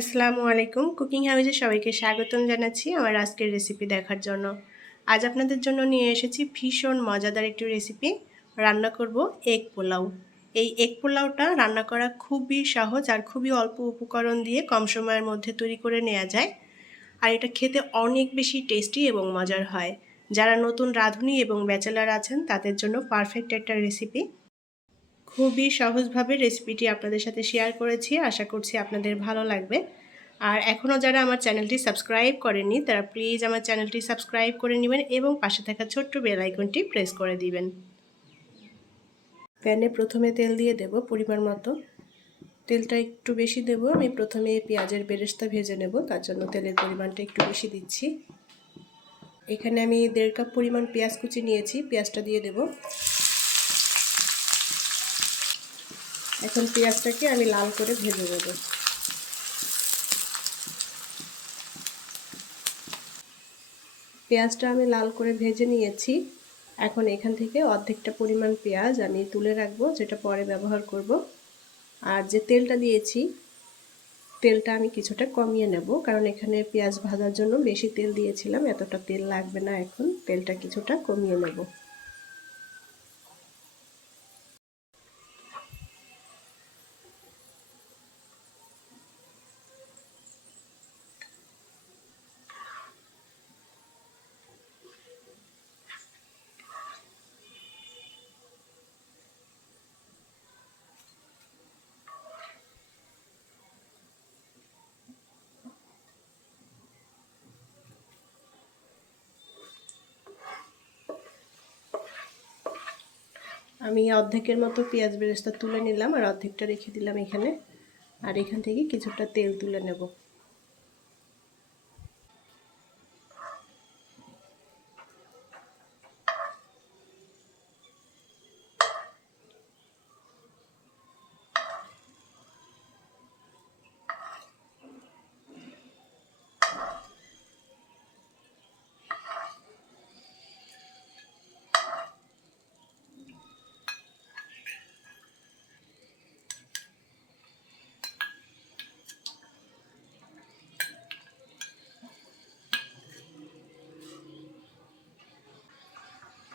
আসসালামু আলাইকুম। কুকিং হাউসে সবাইকে স্বাগতম জানাচ্ছি আমার আজকের রেসিপি দেখার জন্য। আজ আপনাদের জন্য নিয়ে এসেছি ভীষণ মজাদার একটি রেসিপি। রান্না করব এগ পোলাও। এই এগ পোলাওটা রান্না করা খুবই সহজ আর খুবই অল্প উপকরণ দিয়ে কম সময়ের মধ্যে তৈরি করে নেওয়া যায়। আর এটা খেতে অনেক বেশি টেস্টি এবং মজার হয়। যারা নতুন রাঁধুনি এবং ব্যাচেলার আছেন তাদের জন্য পারফেক্ট একটা রেসিপি। খুবই সহজভাবে রেসিপিটি আপনাদের সাথে শেয়ার করেছি, আশা করছি আপনাদের ভালো লাগবে। আর এখনও যারা আমার চ্যানেলটি সাবস্ক্রাইব করেননি তারা প্লিজ আমার চ্যানেলটি সাবস্ক্রাইব করে নেবেন এবং পাশে থাকা ছোট্ট বেল আইকনটি প্রেস করে দিবেন। প্যানে প্রথমে তেল দিয়ে দেব পরিমাণ মতো। তেলটা একটু বেশি দেব। আমি প্রথমে পেঁয়াজের বেরেস্তা ভেজে নেব, তার জন্য তেলের পরিমাণটা একটু বেশি দিচ্ছি। এখানে আমি 1.5 কাপ পরিমাণ পেঁয়াজ কুচি নিয়েছি, পেঁয়াজটা দিয়ে দেব। এখন পেঁয়াজটাকে আমি লাল করে ভেজে নেব। পেঁয়াজটা আমি লাল করে ভেজে নিয়েছি। এখন এখান থেকে অর্ধেকটা পরিমাণ পেঁয়াজ আমি তুলে রাখবো, যেটা পরে ব্যবহার করব। আর যে তেলটা দিয়েছি, তেলটা আমি কিছুটা কমিয়ে নেব, কারণ এখানে পেঁয়াজ ভাজার জন্য বেশি তেল দিয়েছিলাম, এতটা তেল লাগবে না। এখন তেলটা কিছুটা কমিয়ে নেব। আমি অর্ধেকের মতো পেঁয়াজ বেরেস্তা তুলে নিলাম আর অর্ধেকটা রেখে দিলাম এখানে। আর এখান থেকে কিছুটা তেল তুলে নেব।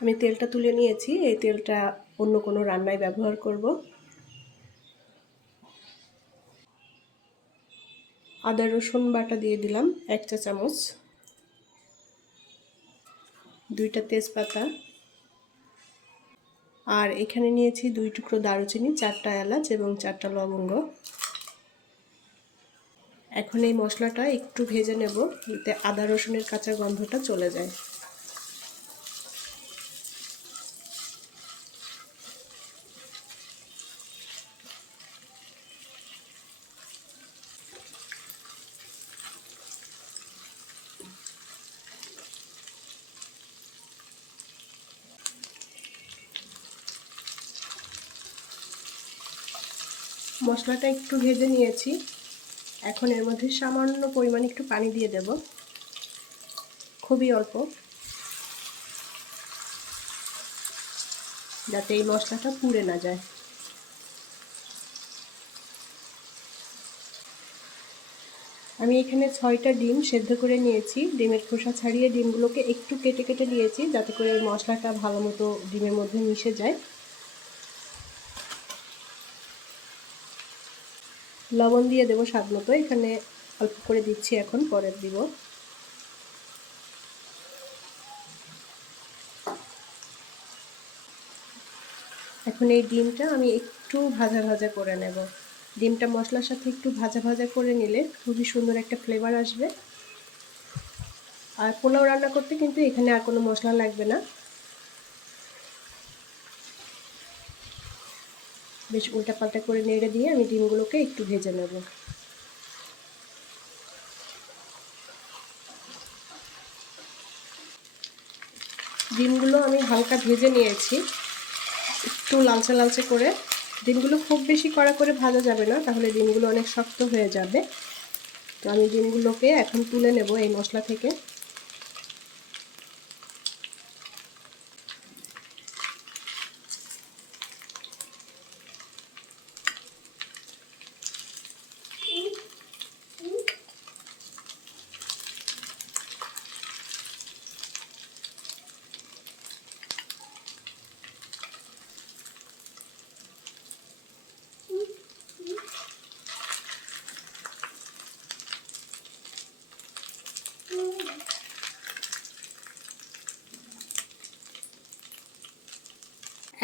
আমি তেলটা তুলে নিয়েছি, এই তেলটা অন্য কোনো রান্নায় ব্যবহার করব। আদা রসুন বাটা দিয়ে দিলাম 1 চা চামচ, 2টা তেজপাতা, আর এখানে নিয়েছি 2 টুকরো দারুচিনি, 4টা এলাচ এবং 4টা লবঙ্গ। এখন এই মশলাটা একটু ভেজে নেব, যাতে আদা রসুনের কাঁচা গন্ধটা চলে যায়। মশলাটা একটু ভেজে নিয়েছি। এখন এর মধ্যে সামান্য পরিমাণে একটু পানি দিয়ে দেব, খুবই অল্প, যাতে এই মশলাটা পুড়ে না যায়। আমি এখানে 6টা ডিম সেদ্ধ করে নিয়েছি। ডিমের খোসা ছাড়িয়ে ডিমগুলোকে একটু কেটে কেটে নিয়েছি, যাতে করে মশলাটা ভালো মতো ডিমের মধ্যে মিশে যায়। লবণ দিয়ে দেবো স্বাদ মতো, এখানে অল্প করে দিচ্ছি, এখন পরে দিব। এখন এই ডিমটা আমি একটু ভাজা ভাজা করে নেব। ডিমটা মশলার সাথে একটু ভাজা ভাজা করে নিলে খুবই সুন্দর একটা ফ্লেভার আসবে। আর পোলাও রান্না করতে কিন্তু এখানে আর কোনো মশলা লাগবে না। বেশ উল্টাপাল্টা করে নেড়ে দিয়ে আমি ডিমগুলোকে একটু ভেজে নেব। ডিমগুলো আমি হালকা ভেজে নিয়েছি, একটু লালচে লালচে করে। ডিমগুলো খুব বেশি কড়া করে ভাজা যাবে না, তাহলে ডিমগুলো অনেক শক্ত হয়ে যাবে। তো আমি ডিমগুলোকে এখন তুলে নেব এই মশলা থেকে।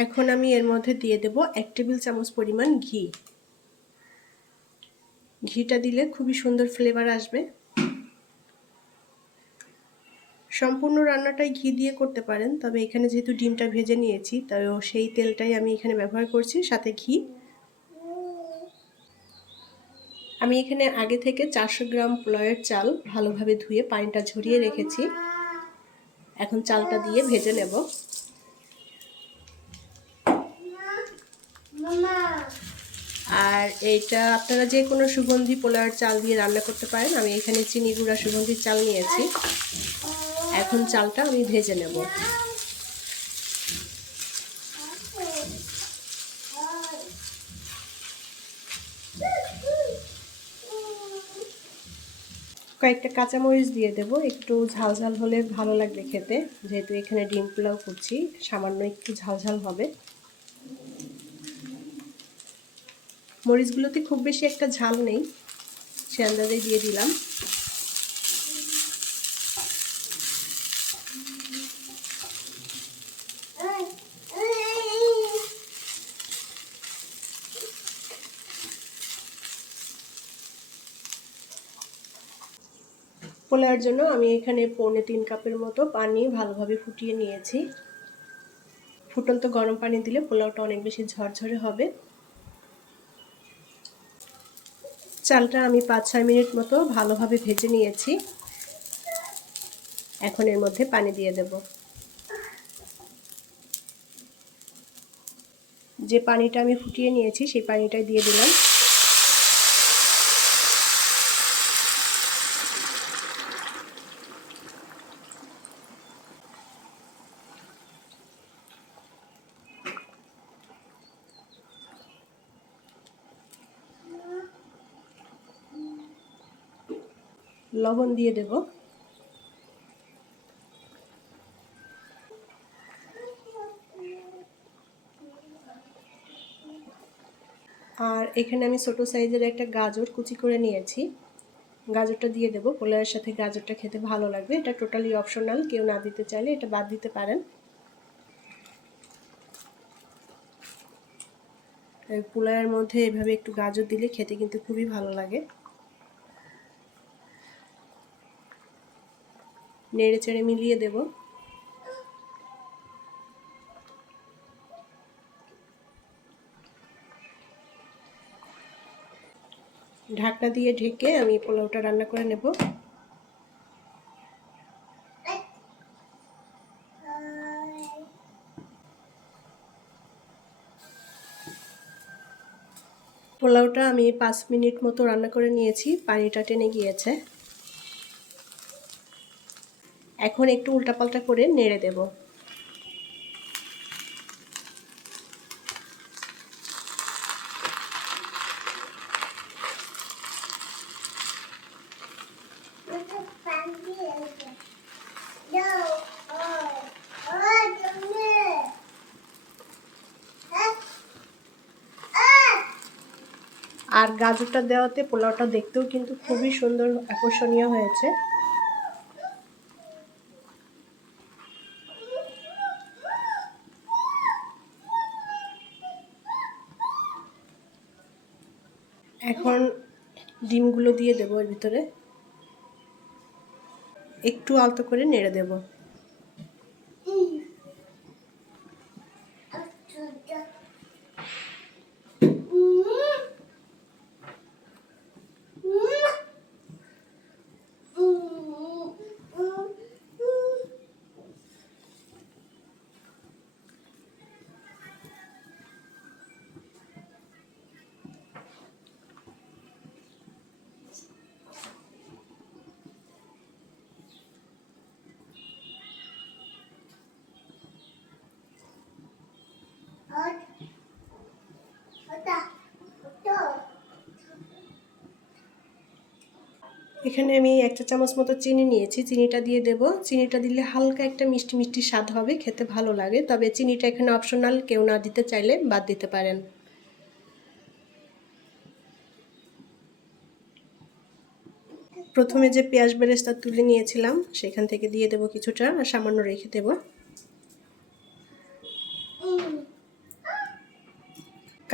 এখন আমি এর মধ্যে দিয়ে দেব 1 টেবিল চামচ পরিমাণ ঘি। ঘিটা দিলে খুবই সুন্দর ফ্লেভার আসবে। সম্পূর্ণ রান্নাটাই ঘি দিয়ে করতে পারেন, তবে এখানে যেহেতু ডিমটা ভেজে নিয়েছি তাই সেই তেলটাই আমি এখানে ব্যবহার করছি, সাথে ঘি। আমি এখানে আগে থেকে 400 গ্রাম পোলাওয়ের চাল ভালোভাবে ধুয়ে পানিটা ঝরিয়ে রেখেছি। এখন চালটা দিয়ে ভেজে নেব। আর এইটা আপনারা যে কোনো সুগন্ধি পোলাওয়ের চাল দিয়ে রান্না করতে পারেন। আমি এখানে চিনি গুঁড়া সুগন্ধির চাল নিয়েছি। এখন চালটা আমি ভেজে নেব। কয়েকটা কাঁচামরিচ দিয়ে দেব, একটু ঝাল ঝাল হলে ভালো লাগবে খেতে, যেহেতু এখানে ডিম পোলাও করছি সামান্য একটু ঝাল ঝাল হবে। মরিচগুলোতে খুব বেশি একটা ঝাল নেই, সে আন্দাজে দিয়ে দিলাম। পোলাওয়ের জন্য আমি এখানে 3.25 কাপের মতো পানি ভালোভাবে ফুটিয়ে নিয়েছি। ফুটন্ত গরম পানি দিলে পোলাওটা অনেক বেশি ঝরঝরে হবে। চালটা আমি 5-6 মিনিট মতো ভালোভাবে ভেজে নিয়েছি। এখন এর মধ্যে পানি দিয়ে দেব। যে পানিটা আমি ফুটিয়ে নিয়েছি সেই পানিটাই দিয়ে দিলাম। লবণ দিয়ে দেব। আর এখানে আমি ছোট সাইজের একটা গাজর কুচি করে নিয়েছি, গাজরটা দিয়ে দেব। পোলাওয়ের সাথে গাজরটা খেতে ভালো লাগবে। এটা টোটালি অপশনাল, কেউ না দিতে চাইলে এটা বাদ দিতে পারেন। পোলাওয়ের মধ্যে এভাবে একটু গাজর দিলে খেতে কিন্তু খুবই ভালো লাগে। নেড়ে চেড়ে মিলিয়ে দেব। ঢাকনা দিয়ে ঢেকে আমি পোলাওটা রান্না করে নেব। পোলাওটা আমি 5 মিনিট মতো রান্না করে নিয়েছি, পানিটা টেনে গিয়েছে। এখন একটু উল্টাপাল্টা করে নেড়ে দেব। আর গাজরটা দেওয়াতে পোলাওটা দেখতেও কিন্তু খুবই সুন্দর আকর্ষণীয় হয়েছে। এখন ডিমগুলো দিয়ে দেবো এর ভিতরে, একটু আলতো করে নেড়ে দেব। এখানে আমি 1 চা চামচ মতো চিনি নিয়েছি, চিনিটা দিয়ে দেব। চিনিটা দিলে হালকা একটা মিষ্টি মিষ্টি স্বাদ হবে, খেতে ভালো লাগে। তবে চিনিটা এখানে অপশনাল, কেউ না দিতে চাইলে বাদ দিতে পারেন। প্রথমে যে পেঁয়াজ বেরেস্তা তুলে নিয়েছিলাম সেখান থেকে দিয়ে দেব কিছুটা, আর সামান্য রেখে দেব।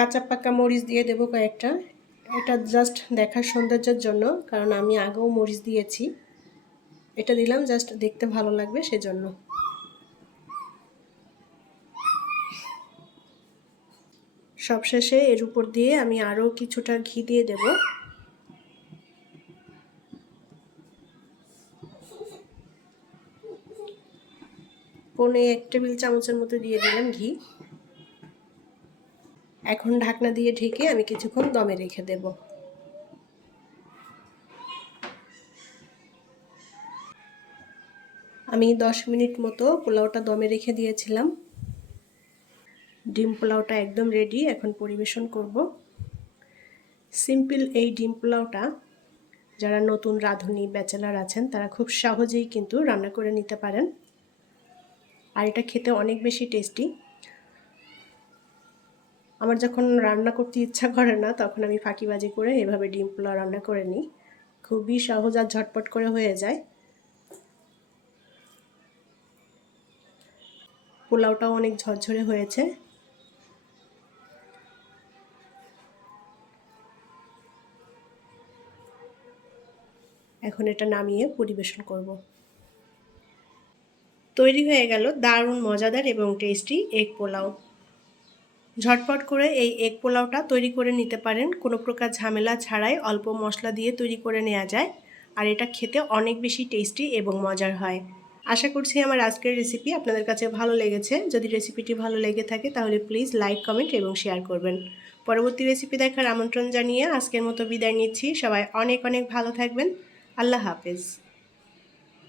কাঁচা পাকা মরিচ দিয়ে দেবো কয়েকটা। এটা জাস্ট দেখার সৌন্দর্যের জন্য, কারণ আমি আগেও মরিচ দিয়েছি। এটা দিলাম জাস্ট দেখতে ভালো লাগবে সেজন্য। সবশেষে এর উপর দিয়ে আমি আরও কিছুটা ঘি দিয়ে দেব। পৌনে 1 টেবিল চামচের মতো দিয়ে দিলাম ঘি। এখন ঢাকনা দিয়ে ঢেকে আমি কিছুক্ষণ দমে রেখে দেব। আমি 10 মিনিট মতো পোলাওটা দমে রেখে দিয়েছিলাম। ডিম পোলাওটা একদম রেডি, এখন পরিবেশন করব। সিম্পল এই ডিম পোলাওটা যারা নতুন রাঁধুনি ব্যাচেলার আছেন তারা খুব সহজেই কিন্তু রান্না করে নিতে পারেন, আর এটা খেতে অনেক বেশি টেস্টি। আমার যখন রান্না করতে ইচ্ছা করে না তখন আমি ফাঁকিবাজি করে এভাবে ডিম পোলাও রান্না করে নিই। খুবই সহজ আর ঝটপট করে হয়ে যায়। পোলাওটাও অনেক ঝরঝরে হয়েছে। এখন এটা নামিয়ে পরিবেশন করব। তৈরি হয়ে গেল দারুণ মজাদার এবং টেস্টি এগ পোলাও। ঝটপট করে এই এগ পোলাওটা তৈরি করে নিতে পারেন, কোনো প্রকার ঝামেলা ছাড়াই অল্প মশলা দিয়ে তৈরি করে নেওয়া যায়, আর এটা খেতে অনেক বেশি টেস্টি এবং মজার হয়। আশা করছি আমার আজকের রেসিপি আপনাদের কাছে ভালো লেগেছে। যদি রেসিপিটি ভালো লেগে থাকে তাহলে প্লিজ লাইক, কমেন্ট এবং শেয়ার করবেন। পরবর্তী রেসিপি দেখার আমন্ত্রণ জানিয়ে আজকের মতো বিদায় নিচ্ছি। সবাই অনেক অনেক ভালো থাকবেন। আল্লাহ হাফেজ।